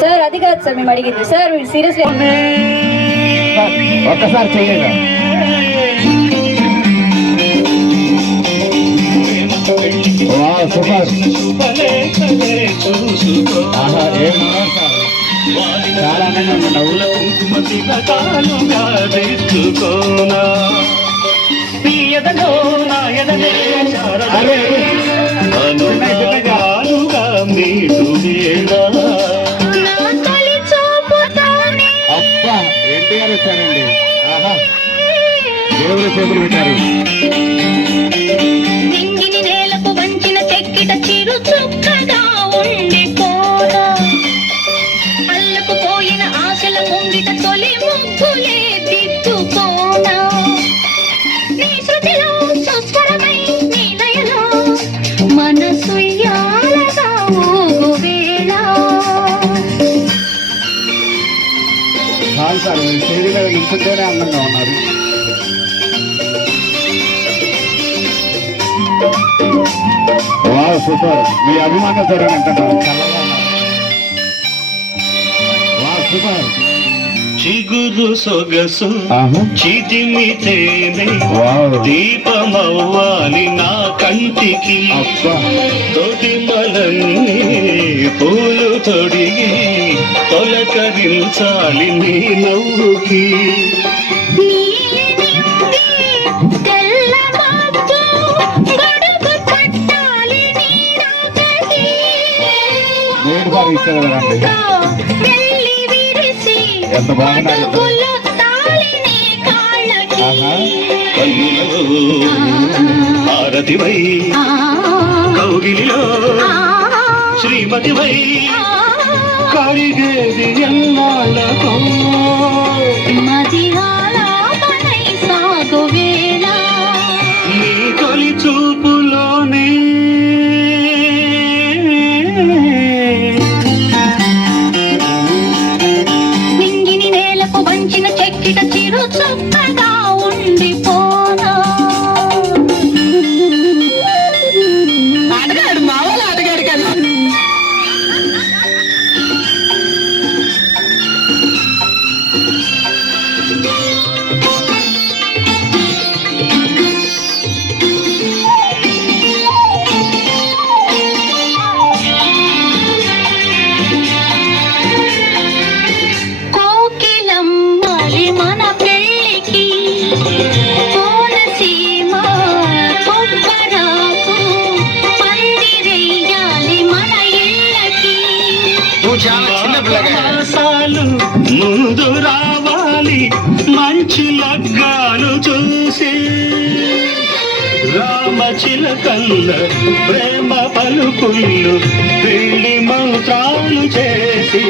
Sir అది కాదు sir మేము అడిగింది సార్ సీరియస్లీ ఒక్కసారి చెయ్యండి. సూపర్. చాలా ఆనందంగా అబ్బా ఎన్టీఆర్ వచ్చారండి. ఆహా దేవుడు చేతులు పెట్టారు. సార్ స్టేజ్ మీద నిల్చుంటేనే అందంగా ఉన్నారు. Wow super. మీ అభిమానం చూడండి ఎంత చల్లగా ఉన్నారు. Wow super. చిగురు సొగసు చిదిమితేనే దీపమవ్వాలి నా కంటికి. తొడిమలన్నీ పూలు తొడిగి తొలకరించాలి నీ నవ్వుకి. ఎంత బాగున్నారు. భారతివై కౌగిలిలో శ్రీమతివై కడిగేది ఎన్నాళ్ళతో నీ తొలి చూపులోనే ముందు రావాలి మంచి లగ్గాలు చూసి రామచిలకల్ల ప్రేమ పలుకుళ్ళు పెళ్లి మంత్రాలు చేసి